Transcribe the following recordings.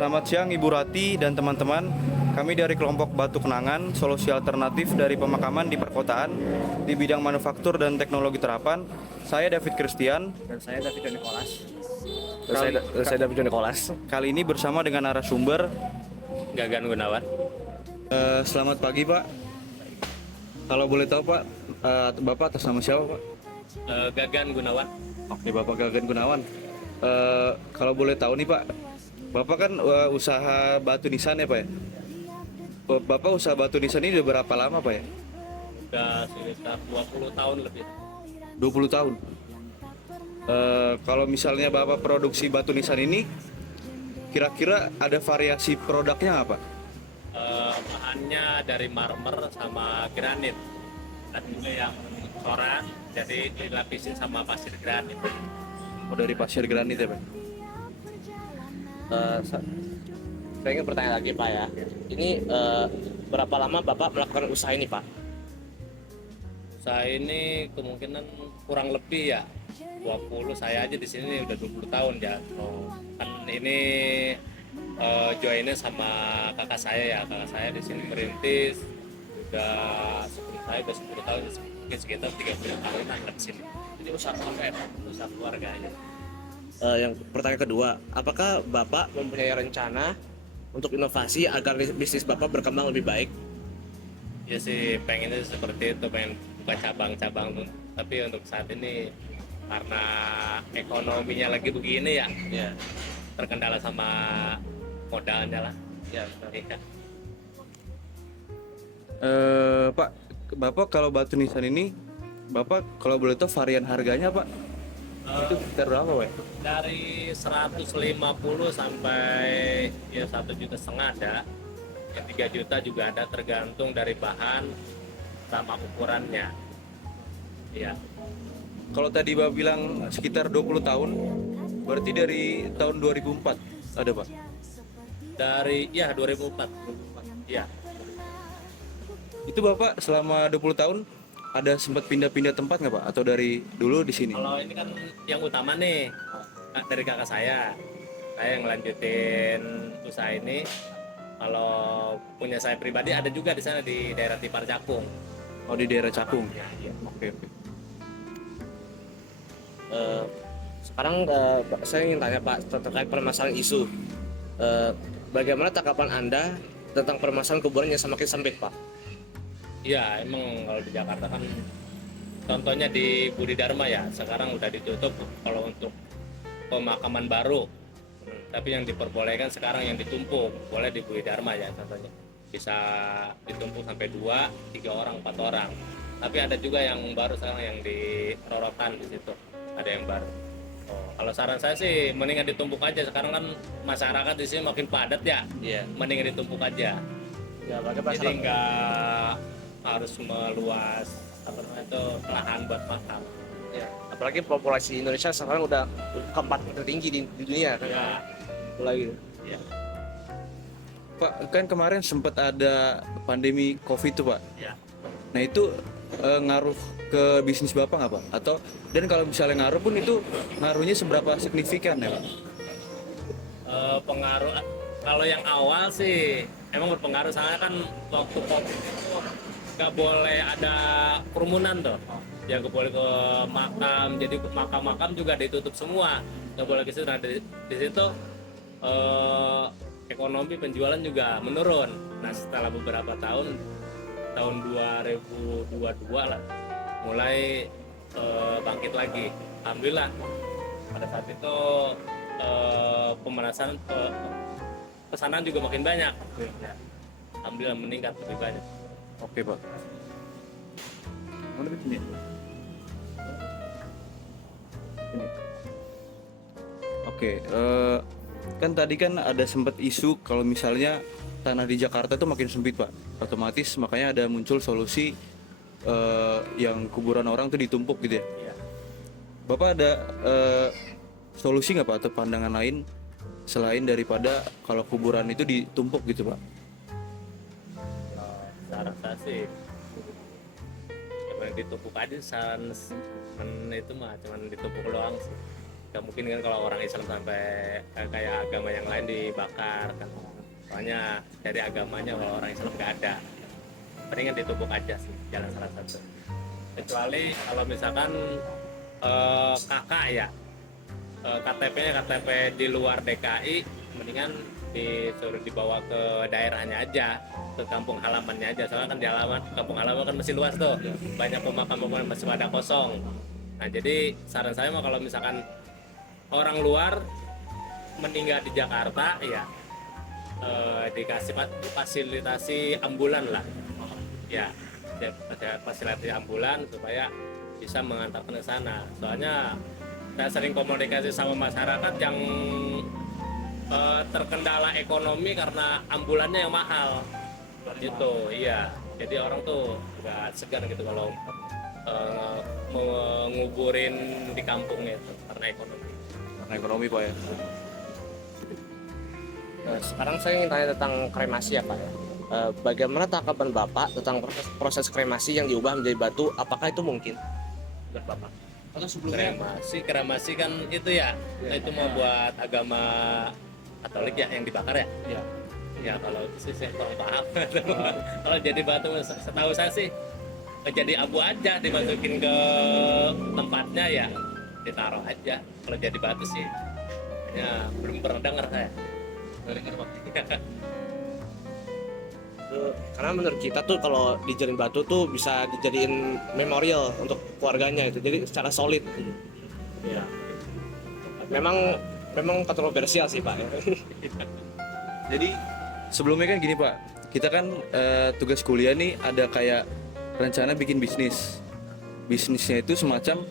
Selamat siang Ibu Rati dan teman-teman. Kami dari kelompok Batu Kenangan, solusi alternatif dari pemakaman di perkotaan di bidang manufaktur dan teknologi terapan. Saya David Christian. Dan saya David John Nicholas. Kali ini bersama dengan narasumber. Gagan Gunawan. Selamat pagi Pak. Kalau boleh tahu Pak, Bapak atas nama siapa Pak? Gagan Gunawan. Oke, Bapak Gagan Gunawan. Kalau boleh tahu nih Pak, Bapak kan usaha batu nisan ya Pak ya? Bapak usaha batu nisan ini udah berapa lama Pak ya? Udah sekitar 20 tahun lebih. 20 tahun. Kalau misalnya Bapak produksi batu nisan ini, kira-kira ada variasi produknya nggak Pak? Bahannya dari marmer sama granit. Dan juga yang corak, jadi dilapisin sama pasir granit. Oh, dari pasir granit ya Pak? Saya ingin bertanya lagi Pak ya. Ini berapa lama Bapak melakukan usaha ini Pak? Usaha ini kemungkinan kurang lebih ya 20. Saya aja di sini udah 20 tahun ya. Kan ini joinnya sama kakak saya ya. Kakak saya di sini merintis udah sebelum saya udah 10 tahun, mungkin sekitar 30 tahunan lah di sini. Jadi usaha keluarga ya Pak, usaha keluarga aja. Yang pertanyaan kedua, apakah Bapak mempunyai rencana untuk inovasi agar bisnis Bapak berkembang lebih baik? Ya sih pengennya seperti itu, pengen buka cabang-cabang, tapi untuk saat ini karena ekonominya lagi begini ya, Ya, terkendala sama modalnya lah. ya. Iya. Pak, Bapak kalau batu nisan ini, Bapak kalau boleh tahu varian harganya Pak? Itu sekitar berapa Pak? Dari 150 sampai ya 1,5 juta ada, yang 3 juta juga ada, tergantung dari bahan sama ukurannya. Iya. Kalau tadi Bapak bilang sekitar 20 tahun, berarti dari tahun 2004 ada Pak? Dari ya 2004. Iya. Itu Bapak selama 20 tahun ada sempat pindah-pindah tempat nggak Pak? Atau dari dulu di sini? Kalau ini kan yang utama nih dari kakak saya yang ngelanjutin usaha ini. Kalau punya saya pribadi ada juga di sana di daerah Tipar Cakung. Oh, di daerah Cakung? Ya, iya. Oke. Sekarang saya ingin tanya Pak terkait permasalahan isu. Bagaimana tanggapan Anda tentang permasalahan kuburan yang semakin sempit Pak? Iya, emang kalau di Jakarta kan contohnya di Budi Dharma ya, sekarang udah ditutup kalau untuk pemakaman baru. Tapi yang diperbolehkan sekarang yang ditumpuk, boleh di Budi Dharma ya contohnya. Bisa ditumpuk sampai 2, 3 orang, 4 orang. Tapi ada juga yang baru sekarang yang di Rorotan di situ. Ada yang baru. Kalau saran saya sih mendingan ditumpuk aja. Sekarang kan masyarakat di sini makin padat ya. Iya. Mendingan ditumpuk aja. Ya, Jadi nggak harus meluas itu lahan buat makam. Ya. Apalagi populasi Indonesia sekarang udah keempat tertinggi di dunia kan. Ya, Mulai ya, Pak, kan kemarin sempat ada pandemi COVID tuh Pak. ya. Nah itu ngaruh ke bisnis Bapak nggak Pak? Atau dan kalau misalnya ngaruh pun itu ngaruhnya seberapa signifikan ya Pak? Pengaruh kalau yang awal sih emang berpengaruh, soalnya kan waktu COVID itu nggak boleh ada kerumunan tuh, ya nggak boleh ke makam, jadi makam-makam juga ditutup semua, nggak boleh ke situ. Nah di situ ekonomi penjualan juga menurun. Nah setelah beberapa tahun 2022 lah mulai bangkit lagi, alhamdulillah. Pada saat itu pemanasan pesanan juga makin banyak. Ya, alhamdulillah meningkat lebih banyak. Oke Pak. Mana di sini? Ini. Oke, kan tadi kan ada sempat isu kalau misalnya tanah di Jakarta itu makin sempit Pak. Otomatis makanya ada muncul solusi yang kuburan orang tuh ditumpuk gitu ya. Ya. Bapak ada solusi nggak Pak atau pandangan lain selain daripada kalau kuburan itu ditumpuk gitu Pak? Saran saya sih cuman ditumpuk aja, saran itu mah cuman ditumpuk doang sih. Gak mungkin kan kalau orang Islam sampai kayak agama yang lain dibakar kan. Soalnya dari agamanya kalau orang Islam nggak ada. Mendingan ditumpuk aja sih jalan salah satu. Kecuali kalau misalkan kakak ya, KTP-nya KTP di luar DKI, mendingan disuruh dibawa ke daerahnya aja, ke kampung halamannya aja. Soalnya kan di halaman kampung halaman kan masih luas tuh, banyak pemakaman masih pada kosong. Nah jadi saran saya mah kalau misalkan orang luar meninggal di Jakarta ya, dikasih fasilitasi ambulan lah ya, fasilitasi ambulan supaya bisa mengantarkan ke sana. Soalnya saya sering komunikasi sama masyarakat yang terkendala ekonomi karena ambulannya yang mahal gitu. Iya, jadi orang tuh nggak segan gitu kalau menguburin di kampungnya itu karena ekonomi. Karena ekonomi Pak ya. Sekarang saya ingin tanya tentang kremasi ya Pak ya. Bagaimana tanggapan Bapak tentang proses kremasi yang diubah menjadi batu? Apakah itu mungkin menurut Bapak? Atau sebelumnya? Kremasi kan itu ya, itu mau buat agama Katolik ya yang dibakar ya. Ya. Ya kalau itu sih saya kurang paham. Kalau jadi batu setahu saya sih jadi abu aja, dimasukin ke tempatnya ya, ditaruh aja. Kalau jadi batu sih ya belum pernah dengar saya. Karena menurut kita tuh kalau dijadiin batu tuh bisa dijadiin memorial untuk keluarganya itu, jadi secara solid. Ya. Memang kontroversial sih Pak. Jadi sebelumnya kan gini Pak, kita kan tugas kuliah nih ada kayak rencana bikin bisnis. Bisnisnya itu semacam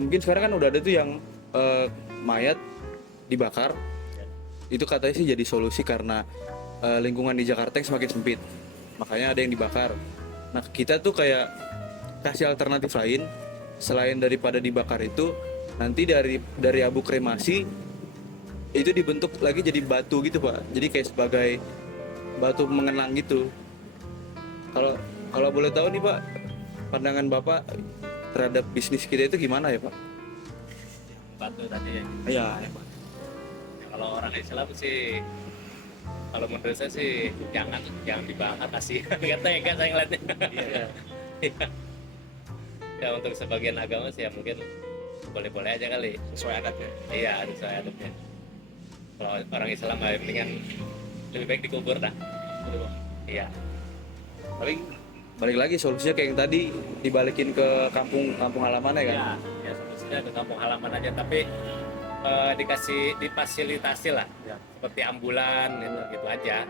mungkin sekarang kan udah ada tuh yang mayat dibakar. Itu katanya sih jadi solusi karena lingkungan di Jakarta yang semakin sempit, makanya ada yang dibakar. Nah kita tuh kayak kasih alternatif lain selain daripada dibakar itu, nanti dari abu kremasi itu dibentuk lagi jadi batu gitu Pak, jadi kayak sebagai batu mengenang gitu. Kalau boleh tahu nih Pak, pandangan Bapak terhadap bisnis kita itu gimana ya Pak? Batu tadi ya. Iya. Kalau orang Islam sih, kalau menurut saya sih jangan dibakar, kasih nggak tega saya ngeliatnya. Iya. Ya untuk sebagian agama sih ya mungkin boleh-boleh aja kali. Sesuai adatnya. Iya, sesuai adatnya. Kalau orang Islam mendingan lebih baik dikubur dah. Iya. Paling balik lagi solusinya kayak yang tadi, dibalikin ke kampung halamannya kan? Iya, ya solusinya ke kampung halaman aja, tapi difasilitasi lah, ya, seperti ambulan gitu aja.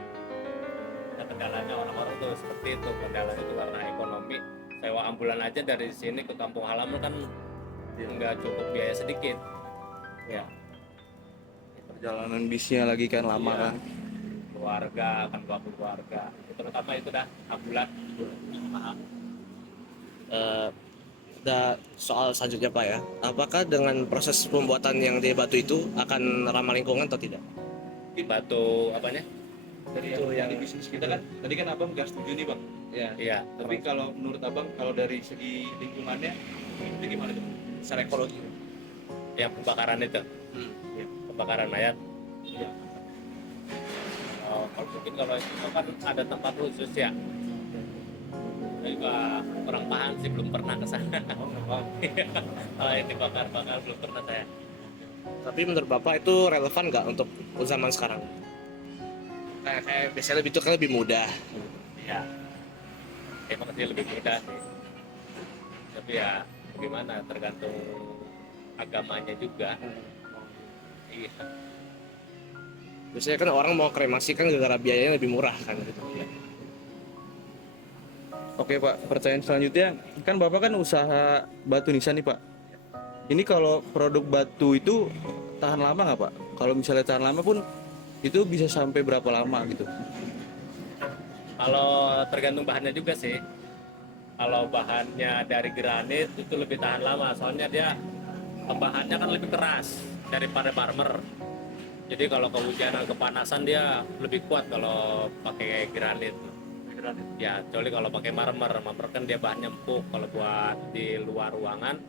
Nah, kendalanya orang-orang tuh seperti itu, kendalanya itu karena ekonomi. Sewa ambulan aja dari sini ke kampung halaman kan nggak cukup biaya sedikit. Ya. Perjalanan bisnya lagi kan lama Iya. kan? Keluarga kan keluarga. Terutama itu dah ambulan mahal. Soal selanjutnya Pak ya, apakah dengan proses pembuatan yang dari batu itu akan ramah lingkungan atau tidak? Di batu apanya? Dari yang di bisnis kita kan, tadi kan Abang nggak setuju nih Bang. Ya. Iya. Tapi kalau menurut Abang, kalau dari segi lingkungannya, itu gimana tuh? Secara ekologi. Yang pembakaran itu. Ya, pembakaran mayat. Iya. Kalau mungkin kalau itu kan ada tempat khusus ya. Saya juga kurang paham sih, belum pernah ke sana. Kalau yang dibakar-bakar belum pernah saya. Tapi menurut Bapak itu relevan nggak untuk zaman sekarang? Kayak biasanya lebih itu kan lebih mudah. Iya. Emang sih lebih mudah sih. Tapi ya gimana, tergantung agamanya juga. Iya. Biasanya kan orang mau kremasi kan gara-gara biayanya lebih murah kan gitu. Oke Pak, pertanyaan selanjutnya, kan Bapak kan usaha batu nisan nih Pak. Ini kalau produk batu itu tahan lama nggak Pak? Kalau misalnya tahan lama pun itu bisa sampai berapa lama gitu? Kalau tergantung bahannya juga sih. Kalau bahannya dari granit itu lebih tahan lama, soalnya dia bahannya kan lebih keras daripada marmer. Jadi kalau kehujanan, kepanasan dia lebih kuat kalau pakai granit. Ya, kecuali kalau pakai marmer kan dia bahannya empuk. Kalau buat di luar ruangan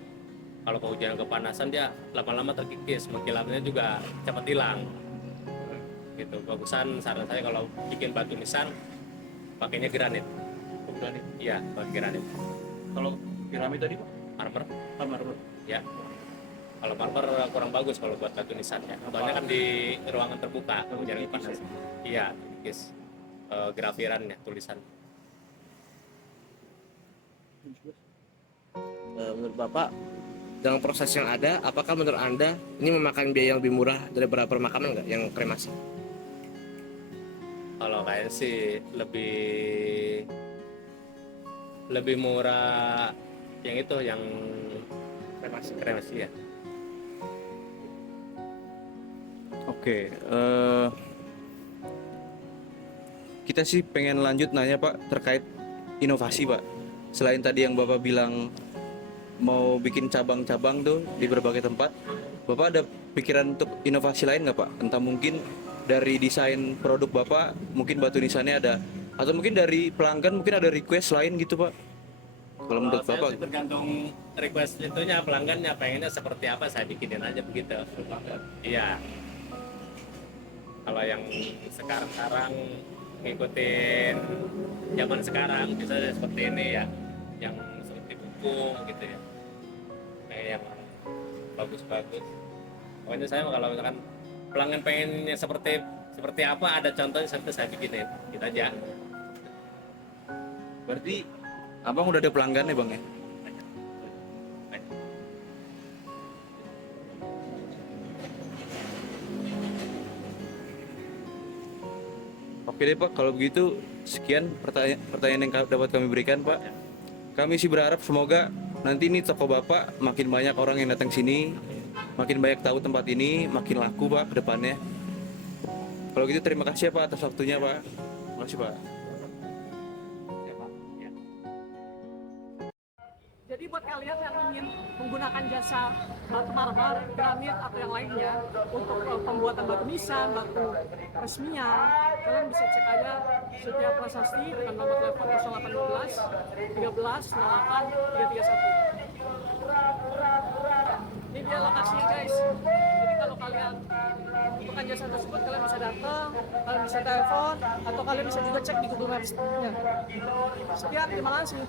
Kalau kehujanan kepanasan dia lama-lama terkikis, mengkilapnya juga cepat hilang. Gitu. Bagusan saran saya kalau bikin batu nisan pakainya granit. Granit. Iya, pakai granit. Kalau piramid tadi pak? Marmer. Marmer. Ya. Kalau marmer kurang bagus kalau buat batu nisan ya. Soalnya kan di ruangan terbuka, kehujanan panas. Iya, terkikis. Grafirannya, tulisan. Menurut Bapak, dalam proses yang ada, apakah menurut Anda ini memakan biaya yang lebih murah daripada pemakaman nggak yang kremasi? Kalau kayaknya sih lebih murah yang itu, yang kremasi ya. Oke, kita sih pengen lanjut nanya Pak terkait inovasi Pak. Selain tadi yang Bapak bilang mau bikin cabang-cabang tuh di berbagai tempat, Bapak ada pikiran untuk inovasi lain nggak Pak? Entah mungkin dari desain produk Bapak, mungkin batu nisannya ada, atau mungkin dari pelanggan mungkin ada request lain gitu Pak? Kalau menurut Saya Bapak? sih tergantung request itunya, pelanggannya pengennya seperti apa, saya bikinin aja begitu. Iya. Kalau yang sekarang ngikutin zaman sekarang bisa seperti ini ya, yang seperti buku gitu ya, kayak yang bagus-bagus. Pokoknya saya kalau misalkan pelanggan pengennya seperti apa, ada contohnya saya bikinin, gitu aja. Berarti Abang udah ada pelanggan ya Bang ya? Oke deh Pak, kalau begitu sekian pertanyaan yang dapat kami berikan Pak. Kami sih berharap semoga nanti ini toko Bapak makin banyak orang yang datang sini, makin banyak tahu tempat ini, makin laku Pak ke depannya. Kalau gitu terima kasih ya Pak atas waktunya Pak. Terima kasih Pak. Jadi buat kalian yang ingin menggunakan jasa batu marmer, granit atau yang lainnya untuk pembuatan batu nisan, batu resmian, kalian bisa cek aja setiap prasasti dengan nomor telepon 0812 13 08 331. Ini dia lokasinya guys. Jadi kalau kalian membutuhkan jasa tersebut, kalian bisa datang, kalian bisa telepon, atau kalian bisa juga cek di Google Maps-nya. Sekian, terima kasih.